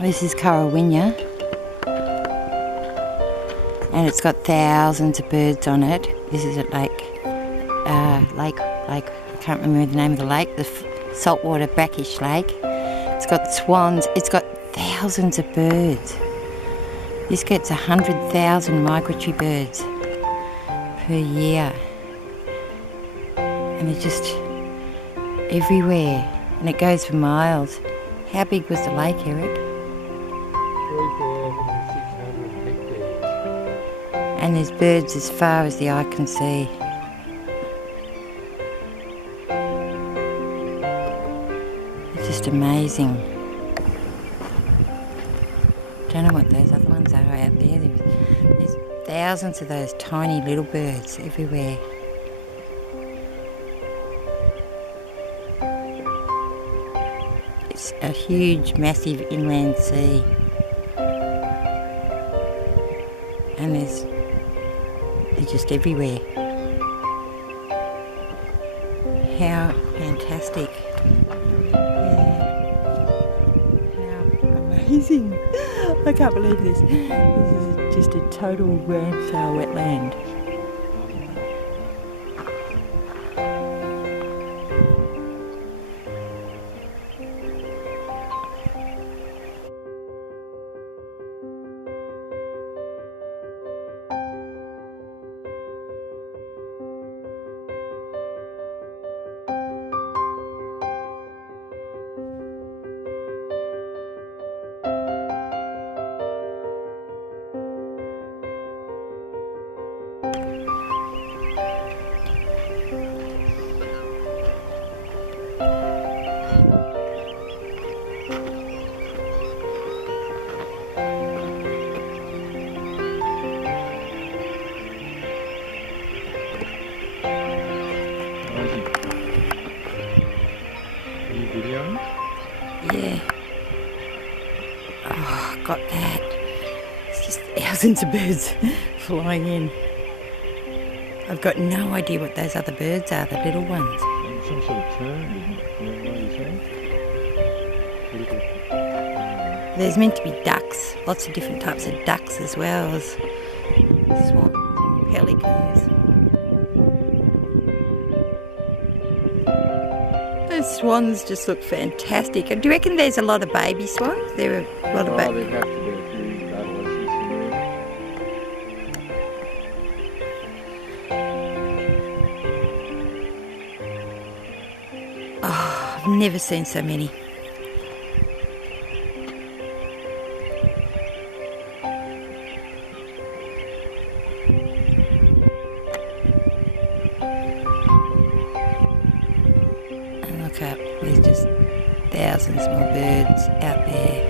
This is Currawinga, and it's got thousands of birds on it. This is at lake, I can't remember the name of the lake, the saltwater brackish lake. It's got swans, it's got thousands of birds. This gets 100,000 migratory birds per year. And they're just everywhere, and it goes for miles. How big was the lake, Eric? 3,600 hectares. And there's birds as far as the eye can see. It's just amazing. Don't know what those other ones are out there. There's thousands of those tiny little birds everywhere. It's a huge, massive inland sea. And they're just everywhere. How fantastic. Yeah. How amazing. I can't believe this. This is just a total Ramsar wetland. Yeah. Oh, got that. It's just thousands of birds flying in. I've got no idea what those other birds are, the little ones. Some sort of tern, isn't it? What are you saying? There's meant to be ducks, lots of different types of ducks as well as swans and pelicans. Those swans just look fantastic. Do you reckon there's a lot of baby swans? There are a lot of baby. There have to be a few adolescents in there. Oh, I've never seen so many. And look up, there's just thousands more birds out there.